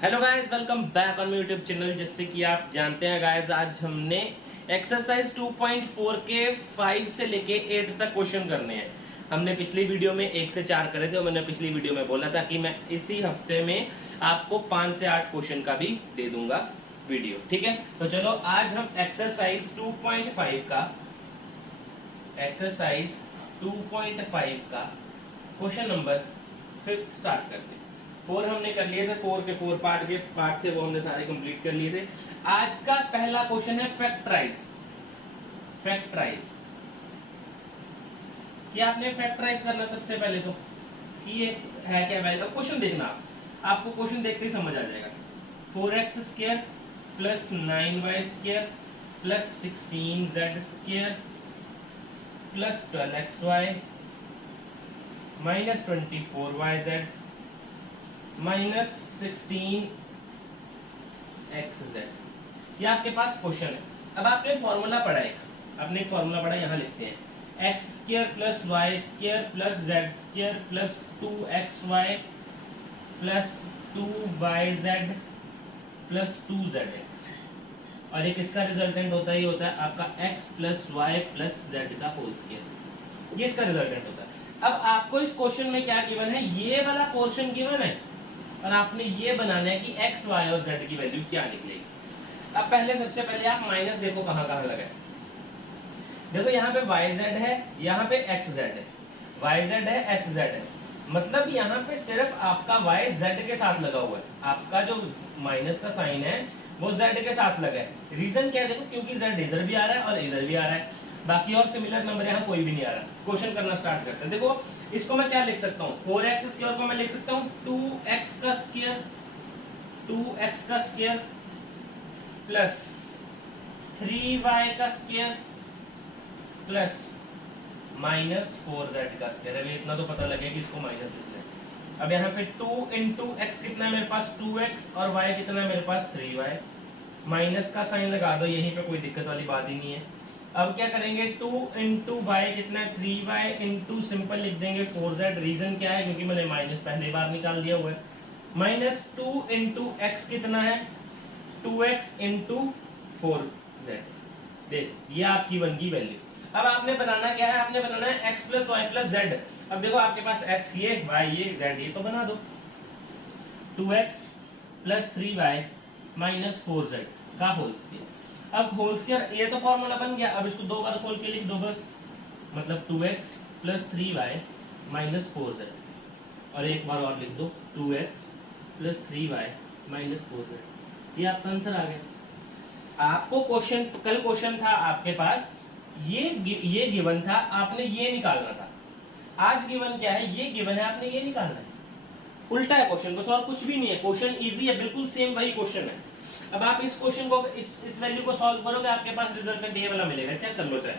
Hello guys, welcome back on my YouTube channel. जैसे कि आप जानते हैं गाइस, आज हमने एक्सरसाइज 2.4 के 5 से लेके 8 तक क्वेश्चन करने हैं। हमने पिछली वीडियो में 1 से 4 करे थे और मैंने पिछली वीडियो में बोला था कि मैं इसी हफ्ते में आपको 5 से 8 क्वेश्चन का भी दे दूंगा वीडियो। ठीक है, तो चलो आज हम एक्सरसाइज 2.5 का क्वेश्चन नंबर 5 स्टार्ट करते हैं। 4 हमने कर लिए थे, 4 के 4 पार्ट थे वो हमने सारे कंप्लीट कर लिए थे। आज का पहला क्वेश्चन है फैक्टराइज। कि आपने फैक्टराइज करना सबसे पहले तो कि ये है क्या वैल्यू। क्वेश्चन देखना, आपको क्वेश्चन देखते ही समझ आ जाएगा। 4x² plus 9y² plus 16z² plus 12xy minus 24yz minus 16xz। ये आपके पास क्वेश्चन है। अब आपने फॉर्मूला पढ़ा है, आपने एक फॉर्मूला पढ़ा, यहां लिखते हैं x² plus y² plus z² plus 2xy plus 2yz plus 2zx। और एक इसका रिजल्टेंट होता ही होता है आपका x plus y plus z का होल स्क्वायर। ये इसका रिजल्टेंट होता है। अब आपको इस क्वेश्चन में क्या गिवन है, ये वाला पोर्शन गिवन है और आपने ये बनाना है कि x, y और z की वैल्यू क्या निकलेगी। अब पहले सबसे पहले आप माइनस देखो कहां कहां लगा है। देखो यहाँ पे yz है, यहाँ पे xz है, yz है, xz है। मतलब यहाँ पे सिर्फ आपका y z के साथ लगा हुआ है। आपका जो माइनस का साइन है वो z के साथ लगा है। रीजन क्या है, देखो क्योंकि z इधर भी आ रहा है और इधर भी आ रहा है। बाकी और सिमिलर नंबर यहाँ कोई भी नहीं आ रहा। क्वेश्चन करना स्टार्ट करते हैं। देखो इसको मैं क्या लिख सकता हूँ, 4x² को मैं लिख सकता हूँ 2x का स्क्वायर प्लस 3y का स्क्वायर प्लस माइनस 4z का स्क्वायर। अभी इतना तो पता लगे कि इसको माइनस लिखना है। अब यहाँ पे 2 इंटू एक्स कितना है मेरे पास 2x और y कितना है मेरे पास 3y। माइनस का साइन लगा दो, यहीं पे कोई दिक्कत वाली बात ही नहीं है। अब क्या करेंगे, 2 इंटू वाई कितना है 3y इंटू सिंपल लिख देंगे 4z। रीजन क्या है, क्योंकि मैंने माइनस पहले बार निकाल दिया हुआ है। माइनस 2 इंटू एक्स कितना है 2x इंटू 4z। देख ये आपकी बन गई वैल्यू। अब आपने बनाना क्या है, आपने बनाना है x plus y plus z। अब देखो आपके पास x ये, y ये, z ये, तो बना दो 2x plus 3y minus 4z का होल स्क्वायर। अब होल स्क्वायर ये तो फॉर्मूला बन गया। अब इसको दो बार खोल के लिख दो बस, मतलब 2x plus 3y minus 4z। और एक बार और लिख दो 2x plus 3y minus 4z। ये आपका आंसर आ गया। आपको क्वेश्चन, कल क्वेश्चन था आपके पास, ये गिवन था, आपने ये निकालना था। आज गिवन क्या है, ये गिवन है, आपने ये निकालना है। उल्टा है क्वेश्चन, बस और कुछ भी नहीं है। क्वेश्चन इजी है, बिल्कुल सेम वही क्वेश्चन है। अब आप इस क्वेश्चन को, इस वैल्यू को सॉल्व करोगे, आपके पास रिजल्टेंट ये वाला मिलेगा। चेक कर लो चाहे।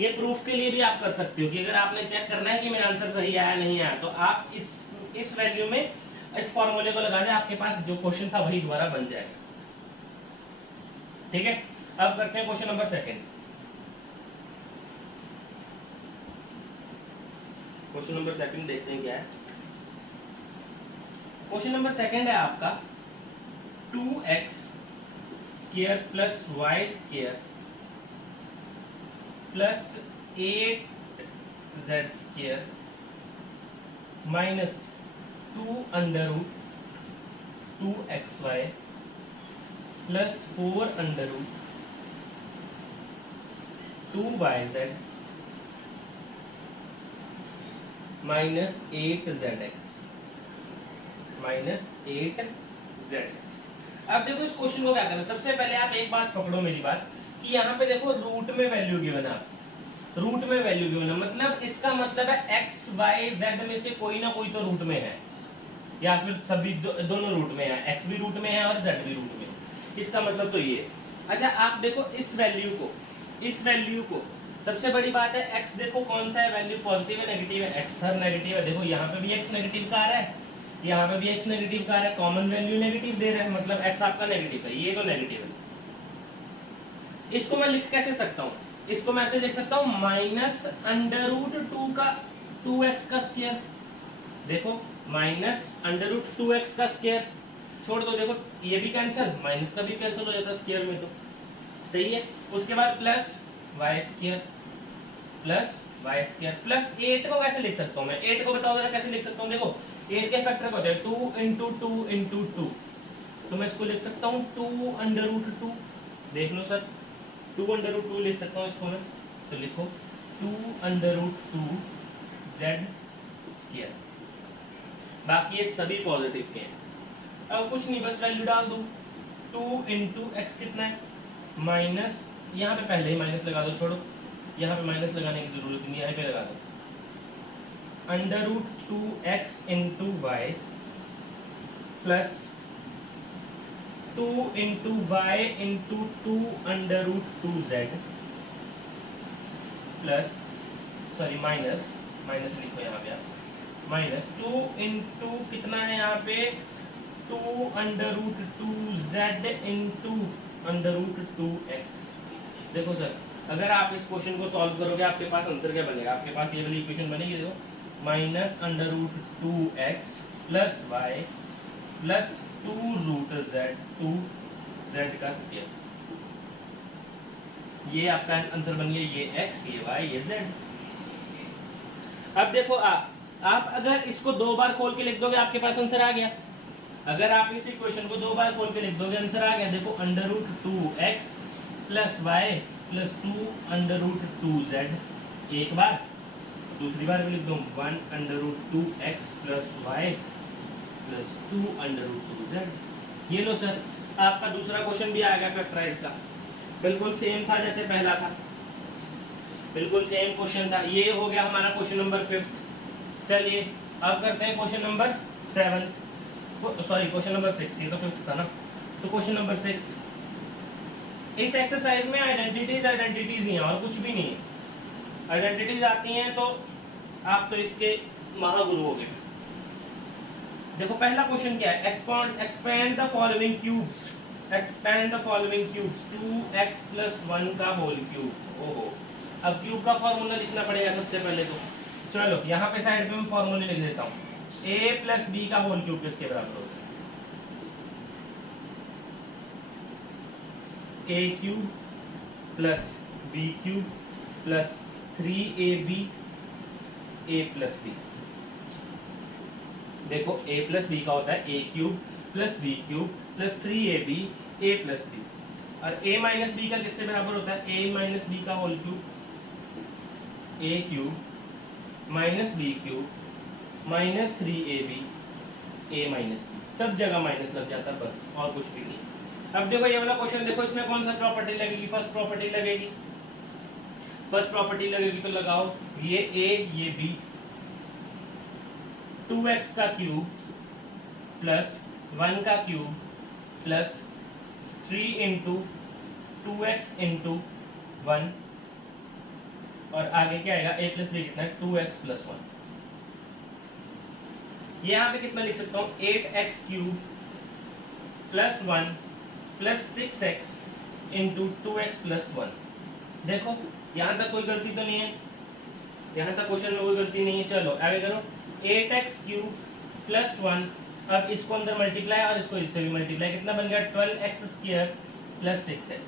ये प्रूफ के लिए भी आप कर सकते हो कि अगर आपने चेक करना है कि मेरा आंसर सही आया नहीं आया, तो आप इस वैल्यू में इस फॉर्मूले को लगा दें, आपके पास जो क्वेश्चन था वही दोबारा बन जाएगा। ठीक है, अब करते हैं क्वेश्चन नंबर 2। क्वेश्चन नंबर 2 देखते हैं क्या है। क्वेश्चन नंबर 2 है आपका 2x square plus y square plus 8z square minus 2 under root 2xy plus 4 under root 2yz minus 8zx minus 8zx। अब देखो इस क्वेश्चन को क्या करना है। सबसे पहले आप एक बात पकड़ो मेरी बात, कि यहाँ पे देखो रूट में वैल्यू गिवन है, रूट में वैल्यू गिवन है, मतलब इसका मतलब है x y z में से कोई ना कोई तो रूट में है, या फिर सभी दोनों रूट में है। x भी रूट में है और z भी रूट में है। इसका मतलब तो ये है। अच्छा आप देखो इस वैल्यू को सबसे बड़ी बात है, x देखो कौन सा है वैल्यू, पॉजिटिव है नेगेटिव है, x हर नेगेटिव है। देखो यहाँ पे भी x नेगेटिव का आ रहा है, यहाँ पे भी x नेगेटिव का आ रहा है, कॉमन वैल्यू नेगेटिव दे रहा है, मतलब x आपका नेगेटिव है, ये तो नेगेटिव है। इसको मैं लिख कैसे सकता हूँ, इसको मैं ऐसे लिख सकता हूँ माइनस अंडर रूट 2 का 2x का स्क्वायर। देखो माइनस अंडर रूट 2x का स्क्वायर, छोड़ दो, देखो ये भी कैंसिल, माइनस का भी कैंसिल हो जाता है स्क्वायर में, तो सही है। उसके बाद प्लस वाई स्क्वायर प्लस 8 को कैसे लिख सकता हूँ मैं, 8 को बताओ जरा कैसे लिख सकता हूँ। देखो 8 के फैक्टर क्या होते हैं, 2 इंटू 2 इंटू 2, तो मैं इसको लिख सकता हूँ 2 अंडर रूट 2। देख लो सर, 2 अंडर रूट 2 लिख सकता हूँ इसको मैं, तो लिखो 2 अंडर रूट 2 जेड स्क्वायर। बाकी ये सभी पॉजिटिव के हैं। अब कुछ नहीं, बस वैल्यू डाल दो। 2 इंटू एक्स कितना है, माइनस, यहाँ पे पहले ही माइनस लगा दो, छोड़ो यहाँ पे माइनस लगाने की जरूरत नहीं है, यहाँ पे लगा दो। Under root 2x into y plus 2 into y into 2 under root 2z plus, sorry minus लिखो यहाँ पे आप, माइनस 2 इंटू कितना है यहाँ पे, 2 under root 2z into under root 2x। देखो सर, अगर आप इस क्वेश्चन को सॉल्व करोगे आपके पास आंसर क्या बनेगा, आपके पास ये वाली इक्वेशन बनेगी, देखो minus under root 2x plus y plus 2 root z 2z का स्क्वायर। ये आपका आंसर बन गया, ये x ये y ये z। अब देखो आप अगर इसको 2 बार खोल के लिख दोगे आपके पास आंसर आ गया। अगर आप इस इक्वेशन को 2 बार खोल के लिख दोगे आंसर आ गया। देखो under root 2x plus y plus 2 under root 2z एक बार, दूसरी बार भी लिख दो 1 under root 2x plus y plus 2 under root 2z। ये लो सर, आपका दूसरा क्वेश्चन भी आ गया फैक्टराइज का, बिल्कुल सेम था जैसे पहला था, बिल्कुल सेम क्वेश्चन था। ये हो गया हमारा क्वेश्चन नंबर 5। चलिए अब करते हैं question number 7, sorry question number 6, ये तो 5th था ना, तो क्वेश्चन नंबर 6। इस एक्सरसाइज में आइडेंटिटीज ही हैं और कुछ भी नहीं है। आइडेंटिटीज आती हैं तो आप तो इसके महागुरु हो गए। देखो पहला क्वेश्चन क्या है, expand the following cubes, 2x plus 1 का होल क्यूब। ओहो, अब क्यूब का फॉर्मूला लिखना पड़ेगा सबसे पहले तो। चलो यहाँ पे साइड पे मैं फॉर्मूले लिख देता हूँ। a प्लस बी का होल क्यूब किसके बराबर होता है, a cube plus b cube plus 3ab a plus b. देखो a प्लस बी का होता है a cube plus b cube plus 3ab a plus b, और a माइनस बी का किससे बराबर होता है, a माइनस बी का whole cube, a cube minus b cube minus 3ab a minus b, सब जगह माइनस लग जाता है बस, और कुछ भी नहीं। अब देखो ये वाला क्वेश्चन, देखो इसमें कौन सा प्रॉपर्टी लगेगी, फर्स्ट प्रॉपर्टी लगेगी। फर्स्ट प्रॉपर्टी लगेगी तो लगाओ, ये a ये b, 2x का क्यूब प्लस 1 का cube plus 3 into 2x into 1, और आगे क्या आएगा, a प्लस बी कितना है 2x प्लस 1। यहाँ पे कितना लिख सकता हूँ, 8x cube plus 1 plus 6x into 2x plus 1। देखो यहाँ तक कोई गलती तो नहीं है, यहाँ तक क्वेश्चन में कोई गलती नहीं है। चलो आगे करो, 8x क्यूब प्लस 1, अब इसको अंदर मल्टीप्लाई और इसको इससे भी मल्टीप्लाई, कितना बन गया 12x स्क्वायर प्लस 6x।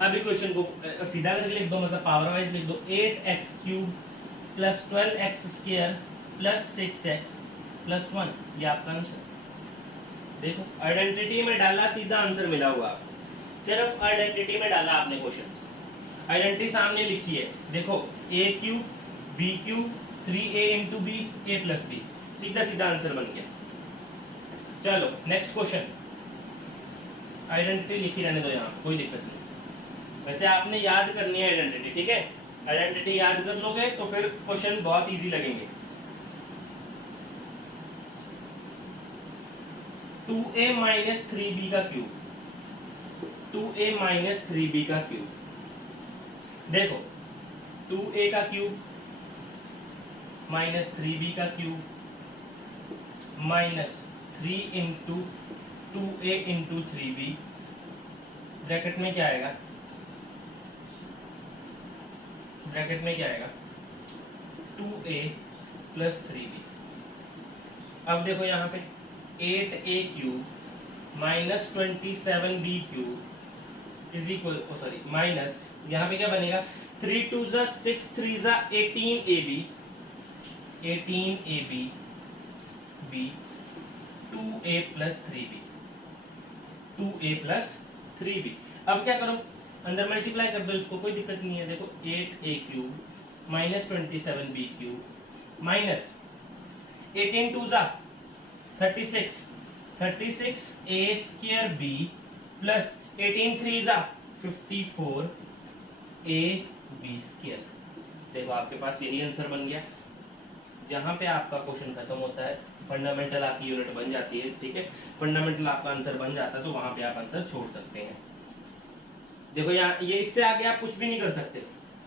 अब इक्वेशन को सीधा करके लिख दो, मतलब पावर वाइज लिख दो, 8x cube plus 12x square plus 6x plus 1, ये आपका आंसर। देखो आइडेंटिटी में डाला, सीधा आंसर मिला हुआ आपको, सिर्फ आइडेंटिटी में डाला आपने क्वेश्चन। आइडेंटिटी सामने लिखी है, देखो a cube b cube 3a into b a plus b, सीधा सीधा आंसर बन गया। चलो नेक्स्ट क्वेश्चन, आइडेंटिटी लिखी रहने दो यहाँ, कोई दिक्कत नहीं। वैसे आपने याद करनी है आइडेंटिटी, ठीक है, आइडेंटिटी याद कर लोगे तो फिर क्वेश्चन बहुत इजी लगेंगे। 2a माइनस 3b का क्यूब, 2a माइनस 3b का क्यूब। देखो 2a का क्यूब माइनस 3b का cube minus 3 into 2a into 3b, bracket में क्या आएगा, ब्रैकेट में क्या आएगा 2a प्लस 3b। अब देखो यहाँ पे 8a cube minus 27b cube is equal, sorry minus, यहाँ पे क्या बनेगा 3 2 जा 6 3 जा 18ab 18ab b 2a plus 3b 2a plus 3b। अब क्या करो, अंदर मल्टीप्लाई कर दो इसको, कोई दिक्कत नहीं है। देखो 8a cube minus 27b cube minus 18 2 जा 36 36a स्क्वायर b प्लस 18 3 जा 54 a b स्क्वायर। देखो आपके पास यही आंसर बन गया। जहां पे आपका क्वेश्चन खत्म होता है, फंडामेंटल आपकी यूनिट बन जाती है, ठीक है, फंडामेंटल आपका आंसर बन जाता है, तो वहां पे आप आंसर छोड़ सकते हैं। देखो यहाँ ये इससे आगे आप कुछ भी नहीं कर सकते,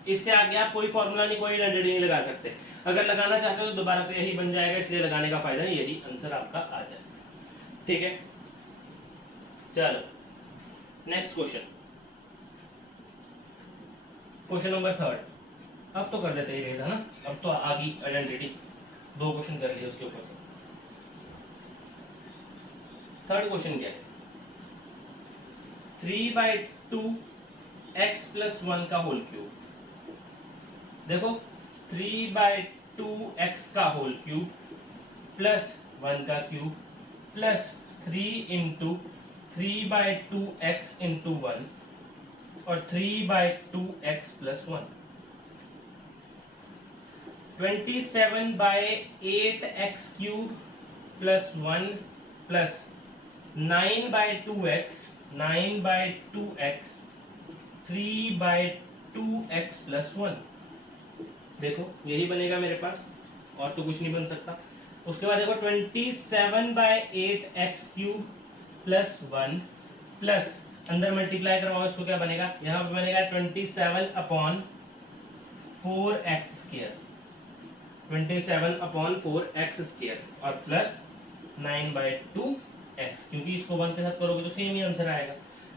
इससे आगे आप कोई फॉर्मूला नहीं, कोई आइडेंटिटी नहीं लगा सकते। अगर लगाना चाहते हो तो दोबारा से यही बन जाएगा, इसलिए लगाने का फायदा नहीं, यही आंसर आपका आ जाए, ठीक है। चलो नेक्स्ट क्वेश्चन, क्वेश्चन नंबर 3। अब तो कर देते हैं है ना, अब तो आ गई आइडेंटिटी, 2 क्वेश्चन कर लिए उसके ऊपर। थर्ड क्वेश्चन क्या है, 3/2 x प्लस 1 का होल क्यूब। देखो 3/2 x का होल क्यूब प्लस 1 का cube plus 3 into 3/2 x into 1 और 3/2 x plus 1। 27/8 x cube plus 1 plus 9/2 x 9/2 x 3/2 x plus 1। देखो यही बनेगा मेरे पास, और तो कुछ नहीं बन सकता। उसके बाद देखो 27/8 x क्यूब प्लस 1 प्लस, अंदर मल्टीप्लाई करवाओ इसको, क्या बनेगा, यहां पे बनेगा 27/4 x स्क्वायर 27/4 x स्क्वायर और प्लस 9/2 x, क्योंकि इसको 1 के साथ करोगे तो सेम ही आंसर आएगा।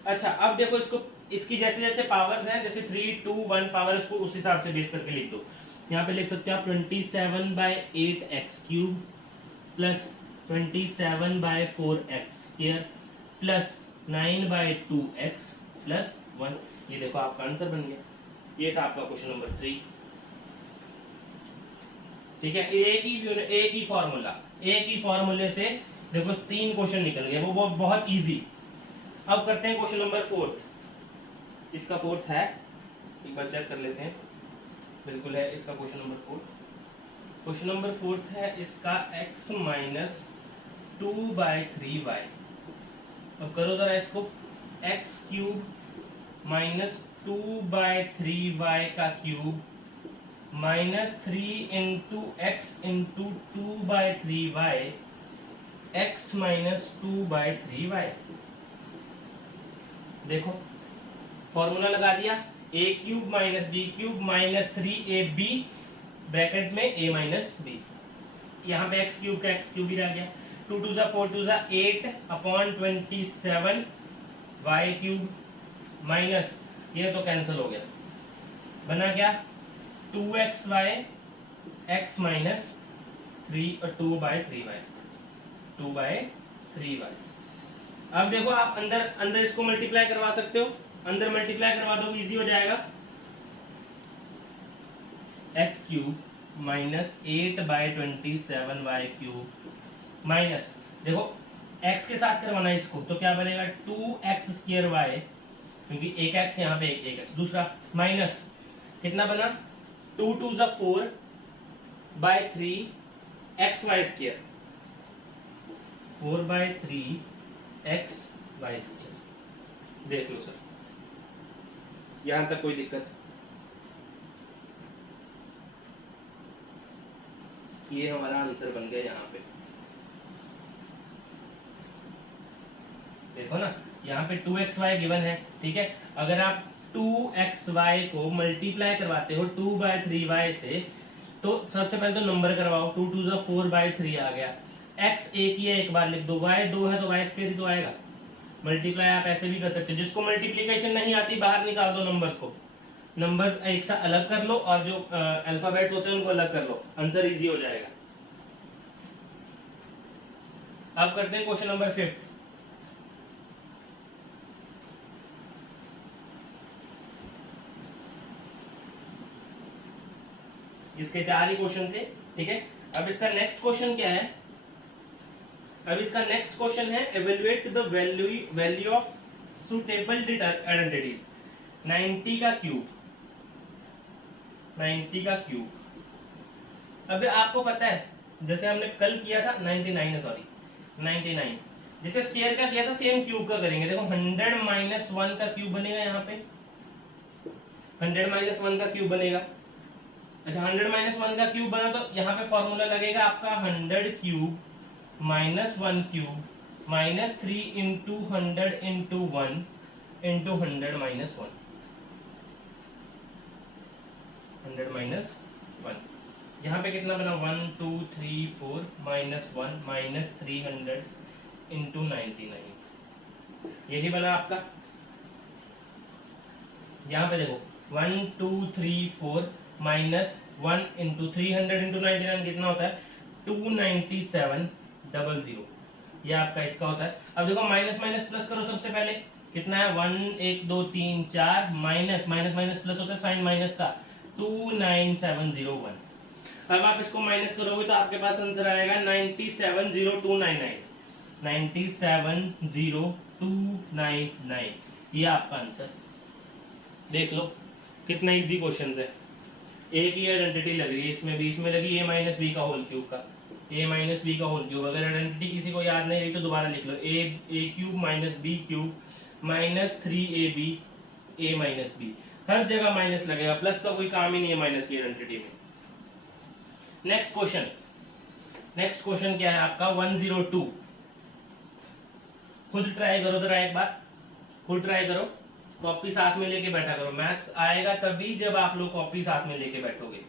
अच्छा अब देखो इसको, इसकी जैसे जैसे पावर्स हैं, जैसे 3 2 1 पावर, इसको उस हिसाब से बेस करके लिख दो। यहाँ पे लिख सकते हो आप 27/8 x cube plus 27/4 x square plus 9/2 x plus 1। ये देखो आपका आंसर बन गया। ये था आपका क्वेश्चन नंबर 3, ठीक है। एक ही फॉर्मूले से देखो 3 क्वेश्चन निकल गए, वो बहुत इजी। अब करते हैं क्वेश्चन नंबर 4। इसका 4th है, एक बार चेक कर लेते हैं, बिल्कुल है इसका question number 4। Question number 4th है इसका x माइनस 2/3y। अब करो जरा इसको, x क्यूब माइनस 2/3y का cube minus 3 into x into 2/3y x minus 2/3y। देखो फॉर्मूला लगा दिया, a cube minus b cube minus 3ab bracket में a माइनस b। यहाँ पे x क्यूब का x क्यूब ही रह गया, 2 2 जा 4 2 जा 8/27 y क्यूब माइनस, ये तो कैंसिल हो गया, बना क्या 2xy x माइनस 3 और 2/3y 2/3y। अब देखो आप अंदर इसको मल्टीप्लाई करवा सकते हो, अंदर मल्टीप्लाई करवा दो, इजी हो जाएगा। x cube minus 8/27y cube minus, देखो x के साथ करवाना है इसको, तो क्या बनेगा 2x स्क्वायर y, क्योंकि एक x यहाँ पे एक x, दूसरा माइनस कितना बना 2 2 जा 4/3 xy स्क्वायर 4/3 xy स्क्वायर। देख लो सर, यहां तक कोई दिक्कत, ये हमारा आंसर बन गया। यहाँ पे देखो ना, यहाँ पे 2xy गिवन है, ठीक है। अगर आप 2xy को मल्टीप्लाई करवाते हो 2/3y से, तो सबसे पहले तो नंबर करवाओ, 2 2 जा 4/3 आ गया, x एक ही है, एक बार लिख दो, y 2 है तो y स्क्वायर ही तो आएगा। मल्टीप्लाई आप ऐसे भी कर सकते हो, जिसको मल्टीप्लिकेशन नहीं आती बाहर निकाल दो नंबर्स को, नंबर्स एक साथ अलग कर लो और जो अल्फाबेट्स होते हैं उनको अलग कर लो, आंसर इजी हो जाएगा। अब करते हैं क्वेश्चन नंबर 5। इसके 4 ही क्वेश्चन थे, ठीक है। अब इसका नेक्स्ट क्वेश्चन क्या है? अब इसका नेक्स्ट क्वेश्चन है evaluate the value of suitable identities. 90 का क्यूब, 90 का क्यूब। अब आपको पता है जैसे हमने कल किया था 99 सॉरी 99, जैसे स्क्वायर का किया था सेम क्यूब का करेंगे। देखो 100 माइनस 1 का क्यूब बनेगा, यहाँ पे 100 माइनस 1 का क्यूब बनेगा। अच्छा 100 माइनस 1 का क्यूब बना तो यहाँ पे फॉर्मूला लगेगा आपका 100 cube minus 1 cube minus 3 into 100 into 1 into 100 minus 1, 100 minus 1। यहाँ पे कितना बना 1 2 3 4 माइनस 1 माइनस 300 इंटू 99, यही बना आपका। यहाँ पे देखो 1 2 3 4 माइनस 1 इंटू 300 इंटू 99 कितना होता है 297 00, ये आपका इसका होता है। अब देखो माइनस माइनस प्लस करो, सबसे पहले कितना है 1 1 2 3 4 माइनस माइनस माइनस प्लस होता है साइन माइनस का 29701। अब आप इसको माइनस करोगे तो आपके पास आंसर आएगा 970299, 970299, ये आपका आंसर। देख लो कितना इजी क्वेश्चन है। एक ही आइडेंटिटी लग रही है इसमें भी, इसमें लगी a माइनस बी का होल क्यूब का, a माइनस बी का होल क्यूब। अगर आइडेंटिटी किसी को याद नहीं रही तो दोबारा लिख लो, a cube minus b cube minus 3ab a minus b. हर जगह माइनस लगेगा, प्लस का कोई काम ही नहीं है माइनस की आइडेंटिटी में। नेक्स्ट क्वेश्चन, नेक्स्ट क्वेश्चन क्या है आपका 102। खुद ट्राई करो जरा एक बार, खुद ट्राई करो, कॉपी साथ में लेके बैठा करो। मैथ्स आएगा तभी जब आप लोग कॉपी साथ में लेके बैठोगे,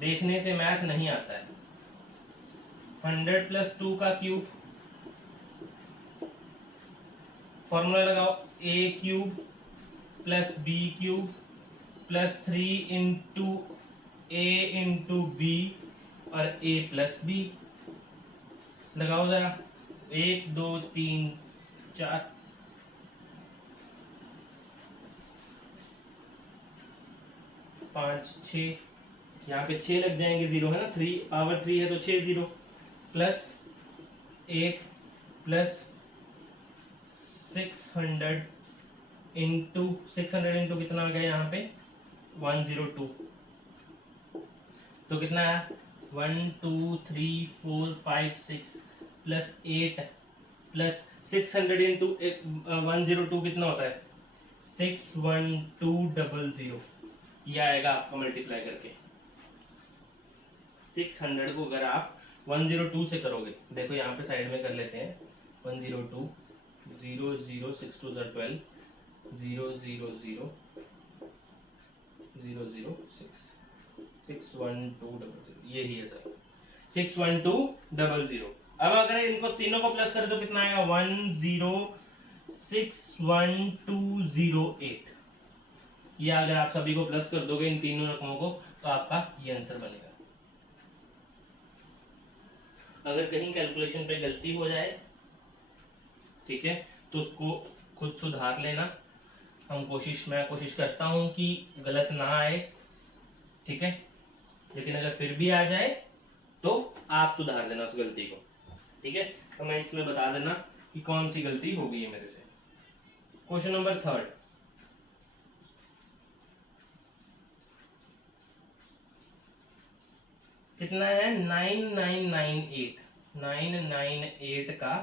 देखने से मैथ नहीं आता है। 100 प्लस 2 का क्यूब, फॉर्मूला लगाओ a cube plus b cube plus 3 into a into b और a प्लस बी। लगाओ जरा, 1 2 3 4 5 6, यहाँ पे 6 लग जाएंगे, 0 है ना, 3 पावर 3 है तो 6 0 प्लस 8 प्लस 600 इंटू 600 इंटू कितना आ गया यहाँ पे 102, तो कितना है 1 2 3 4 5 6 प्लस 8 प्लस 600 इंटू 102 कितना होता है 61200, ये आएगा आपका मल्टीप्लाई करके। 600 को अगर आप 102 से करोगे, देखो यहाँ पे साइड में कर लेते हैं 102 0 0 6 2 12 0 0 0 0 0 6 61200, यही है सर 61200। अब अगर इनको तीनों को प्लस कर दो कितना आएगा 1061208, ये अगर आप सभी को प्लस कर दोगे इन तीनों रकमों को तो आपका ये आंसर बनेगा। अगर कहीं कैलकुलेशन पे गलती हो जाए, ठीक है, तो उसको खुद सुधार लेना। मैं कोशिश करता हूं कि गलत ना आए, ठीक है, लेकिन अगर फिर भी आ जाए तो आप सुधार देना उस गलती को, ठीक है। कमेंट्स में बता देना कि कौन सी गलती हो गई है मेरे से। क्वेश्चन नंबर 3, कितना है 9998 का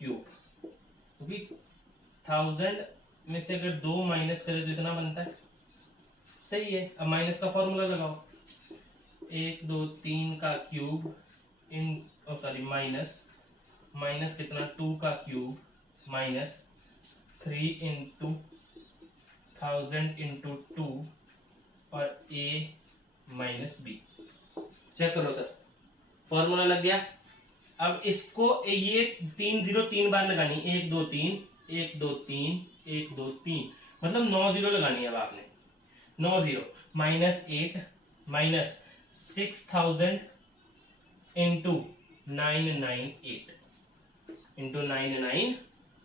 क्यूब, क्योंकि 1000 में से अगर 2 माइनस करें तो इतना बनता है, सही है। अब माइनस का फॉर्मूला लगाओ, 1 2 3 का क्यूब इन सॉरी माइनस कितना 2 का क्यूब माइनस 3 इंटू 1000 इंटू 2 और a माइनस बी। चेक करो सर, फॉर्मूला लग गया। अब इसको ये 3 0 3 बार लगानी, 1 2 3 1 2 3 1 2 3, मतलब 9 0 लगानी है। अब आपने 9 0 माइनस 8 माइनस 6000 इंटू 998, इंटू 9 9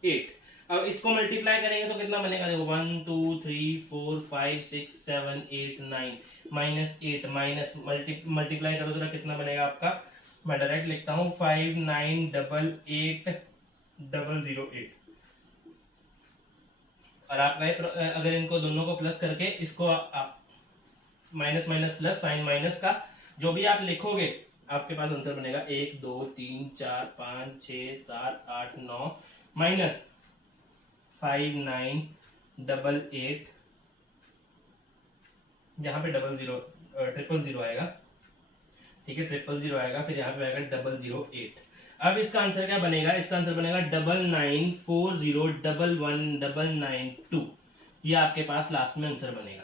8। अब इसको मल्टीप्लाई करेंगे तो कितना बनेगा, देखो 1 2 3 4 5 6 7 8 9 -8 माइनस मल्टीप्लाई करो जरा कितना बनेगा आपका, मैं डायरेक्ट लिखता हूँ 5988808। और आप अगर इनको दोनों को प्लस करके इसको आप minus minus plus sign minus का जो भी आप लिखोगे आपके पास आंसर बनेगा 1 2 3 4 5 6 7 8 9 माइनस 5988, यहाँ पे 00 000 आएगा, ठीक है 000 आएगा, फिर यहाँ पे आएगा 008। अब इसका आंसर क्या बनेगा, इसका आंसर बनेगा 9940119992। ये आपके पास लास्ट में आंसर बनेगा।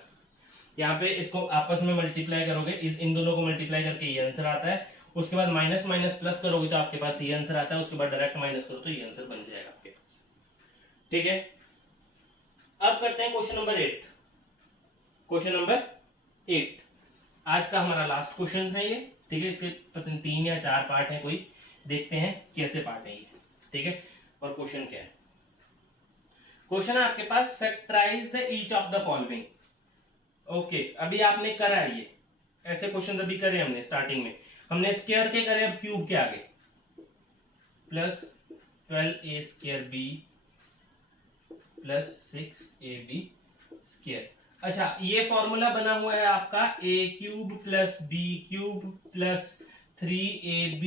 यहाँ पे इसको आपस में मल्टीप्लाई करोगे, इन दोनों को मल्टीप्लाई करके ये आंसर आता है, उसके बाद माइनस माइनस प्लस करोगे तो आपके पास ये आंसर आता है, उसके बाद डायरेक्ट माइनस करो तो ये आंसर बन जाएगा आपके पास। ठीक है, अब करते हैं क्वेश्चन नंबर 8। क्वेश्चन नंबर 8 आज का हमारा लास्ट क्वेश्चन है ये, ठीक है। इसके पता नहीं 3 या 4 पार्ट है, कोई देखते हैं कैसे पार्ट है ये, ठीक है। और क्वेश्चन क्या है, क्वेश्चन है आपके पास factorize the each of the following. Okay, अभी आपने करा है ये ऐसे क्वेश्चन अभी करे हमने, स्टार्टिंग में हमने स्क्वायर के करे, अब क्यूब के आगे plus 12a² b plus 6ab square. अच्छा, ये फॉर्मूला बना हुआ है आपका a³ plus b³ plus 3ab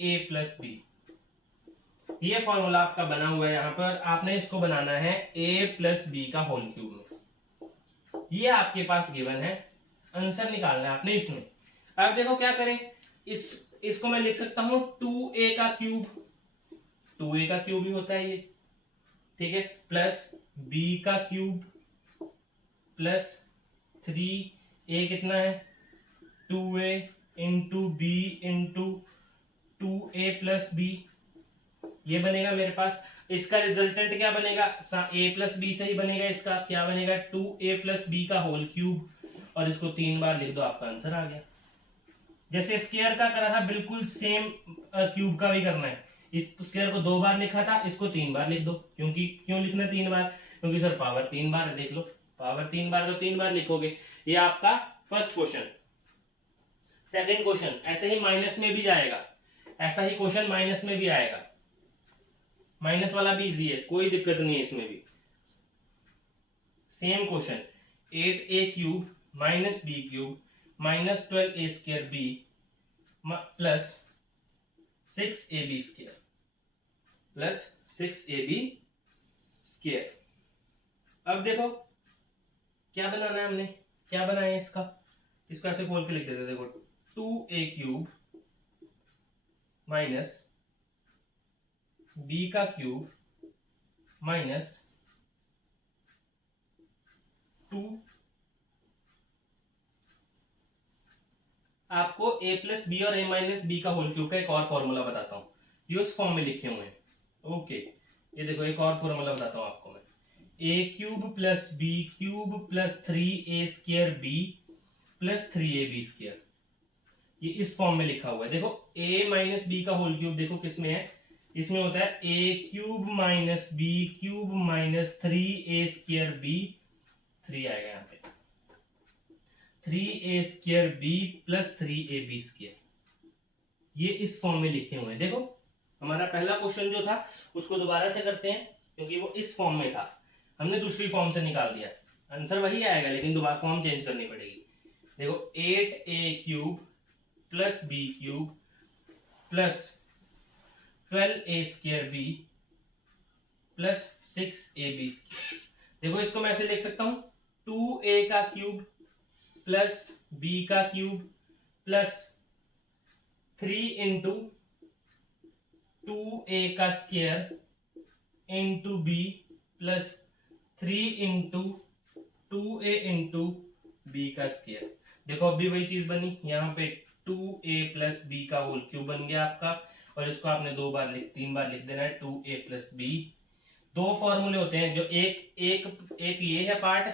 a plus b। ये फॉर्मूला आपका बना हुआ है, यहां पर आपने इसको बनाना है a प्लस b का होल क्यूब में। ये आपके पास गिवन है, आंसर निकालना है आपने इसमें। अब देखो क्या करें, इसको मैं लिख सकता हूं 2a का क्यूब, 2a का क्यूब ही होता है ये, ठीक है, प्लस b का क्यूब प्लस 3a कितना है 2a into b into 2a plus b। ये बनेगा मेरे पास, इसका रिजल्टेंट क्या बनेगा, a प्लस बी से ही बनेगा, इसका क्या बनेगा 2a प्लस b का होल क्यूब, और इसको 3 बार लिख दो, आपका आंसर आ गया। जैसे स्क्वायर का करा था बिल्कुल सेम क्यूब का भी करना है। इस स्क्वायर को 2 बार लिखा था, इसको 3 बार लिख दो। क्यों लिखना 3 बार, क्योंकि सर पावर 3 बार है, देख लो पावर 3 बार तो 3 बार लिखोगे। ये आपका फर्स्ट क्वेश्चन। सेकंड क्वेश्चन ऐसे ही माइनस में भी जाएगा, ऐसा ही क्वेश्चन माइनस में भी आएगा, माइनस वाला भी इजी है, कोई दिक्कत नहीं है इसमें भी। Same question 8a³ minus b³ minus 12a² b plus 6ab² plus 6ab²। अब देखो क्या बनाना है हमने, क्या बनाया इसका, इसको ऐसे खोल के लिख देते, देखो 2a³ माइनस b का क्यूब माइनस 2, आपको a प्लस बी और a माइनस बी का होल क्यूब का एक और फॉर्मूला बताता हूं, ये उस फॉर्म में लिखे हुए हैं। ओके, ये देखो एक और फॉर्मूला बताता हूं आपको मैं, a³ plus b³ plus 3a² b plus 3ab²। ये इस फॉर्म में लिखा हुआ है। देखो a माइनस बी का होल क्यूब देखो किसमें है, इसमें होता है a³ minus b³ minus 3a² b, 3 आएगा यहाँ पे 3a² b प्लस 3ab²। ये इस फॉर्म में लिखे हुए हैं। देखो हमारा पहला क्वेश्चन जो था उसको दोबारा से करते हैं, क्योंकि वो इस फॉर्म में था, हमने दूसरी फॉर्म से निकाल दिया, आंसर वही आएगा लेकिन दोबारा फॉर्म चेंज करनी पड़ेगी। देखो 8a³ plus b³ plus 12a² b plus 6ab²। देखो इसको मैं ऐसे लिख सकता हूं 2a का क्यूब प्लस b का क्यूब प्लस 3 इंटू 2a का square into b plus 3 into 2a into b का स्क्वायर। देखो अभी वही चीज बनी, यहाँ पे 2a प्लस b का होल क्यूब बन गया आपका, और इसको आपने 3 बार लिख देना है 2a प्लस b। 2 फॉर्मूले होते हैं, जो एक ये है पार्ट,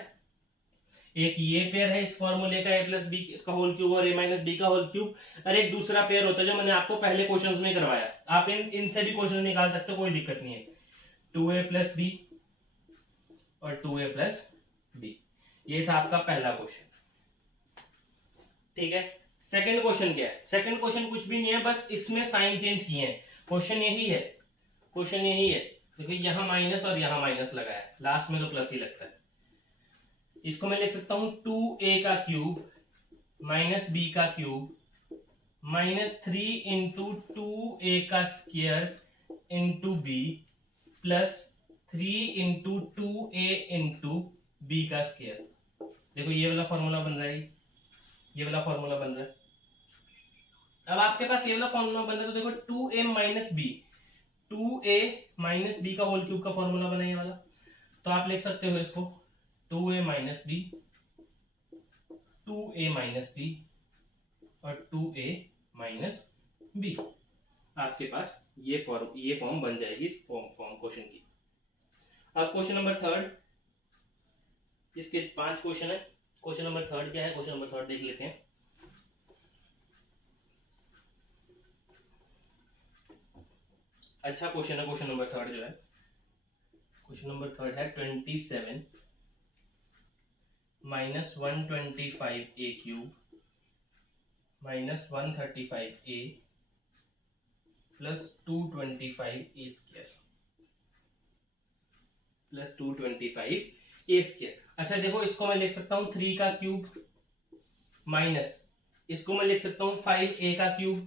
एक ये पेयर है इस फॉर्मूले का a प्लस बी का होल क्यूब और a माइनस बी का होल क्यूब, और एक दूसरा पेयर होता है जो मैंने आपको पहले क्वेश्चंस में करवाया। आप इनसे भी क्वेश्चन निकाल सकते हो, कोई दिक्कत नहीं है। 2a प्लस बी और 2a प्लस बी, ये था आपका पहला क्वेश्चन। ठीक है, सेकंड क्वेश्चन क्या है? सेकंड क्वेश्चन कुछ भी नहीं है, बस इसमें साइन चेंज किए हैं। क्वेश्चन यही है, क्वेश्चन यही है। देखो यहाँ माइनस और यहाँ माइनस लगाया है, लास्ट में तो प्लस ही लगता है। इसको मैं लिख सकता हूं 2a का क्यूब माइनस बी का क्यूब माइनस 3 इंटू 2a का square into b plus 3 into 2a into b का स्क्वायर। देखो ये वाला फॉर्मूला बन रहा है, ये वाला फॉर्मूला बन रहा है। अब आपके पास ये वाला फॉर्मूला बन रहा है तो देखो 2a minus b, 2a minus B का होल क्यूब का फॉर्मूला बना ये वाला। तो आप लिख सकते हो इसको 2a minus b, 2a minus B और 2a माइनस बी। आपके पास ये फॉर्म बन जाएगी इस फॉर्म क्वेश्चन की। अब क्वेश्चन नंबर थर्ड, इसके 5 क्वेश्चन है। क्वेश्चन नंबर थर्ड क्या है? क्वेश्चन नंबर थर्ड देख लेते हैं। अच्छा क्वेश्चन है क्वेश्चन नंबर थर्ड जो है। क्वेश्चन नंबर थर्ड है 27 minus 125a cube minus 135a plus 225a square plus 225a square. अच्छा देखो, इसको मैं लिख सकता हूं 3 का क्यूब माइनस, इसको मैं लिख सकता हूं 5a का क्यूब,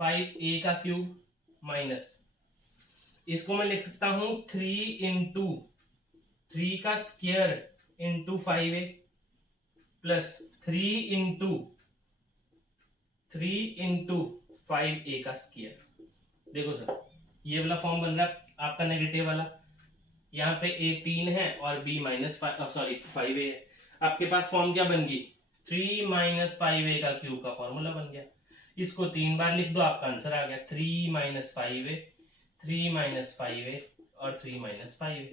5a का क्यूब माइनस, इसको मैं लिख सकता हूं 3 इंटू 3 का square into 5a plus 3 into 5a का स्क्वायर। देखो सर, ये वाला फॉर्म बन रहा है आपका नेगेटिव वाला, यहाँ पे a 3 है और b माइनस 5a है। आपके पास फॉर्म क्या बन गई? 3 माइनस 5a का क्यूब का फॉर्मूला बन गया। इसको 3 बार लिख दो, आपका आंसर आ गया 3 माइनस 5a, 3 माइनस 5a और 3 माइनस 5a।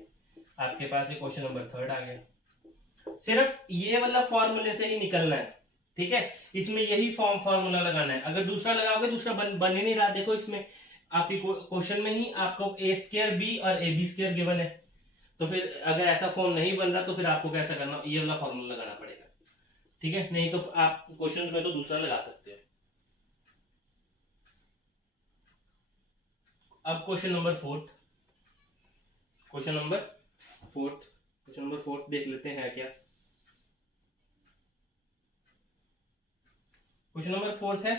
आपके पास ये क्वेश्चन नंबर थर्ड आ गया। सिर्फ ये वाला फॉर्मूले से ही निकलना है, ठीक है? इसमें यही फॉर्मूला लगाना है। अगर दूसरा लगाओगे, दूसरा बन ही नहीं रहा। देखो इसमें आपकी क्वेश्चन में ही आपको a स्क्वायर बी और a बी स्क्वायर गिवन है, तो फिर अगर ऐसा फॉर्म नहीं बन रहा तो फिर आपको कैसा करना? ये वाला फॉर्मूला लगाना पड़ेगा, ठीक है? नहीं तो आप क्वेश्चन में तो दूसरा लगा सकते हो। अब question number fourth, question number fourth देख लेते हैं क्या। क्वेश्चन नंबर फोर्थ है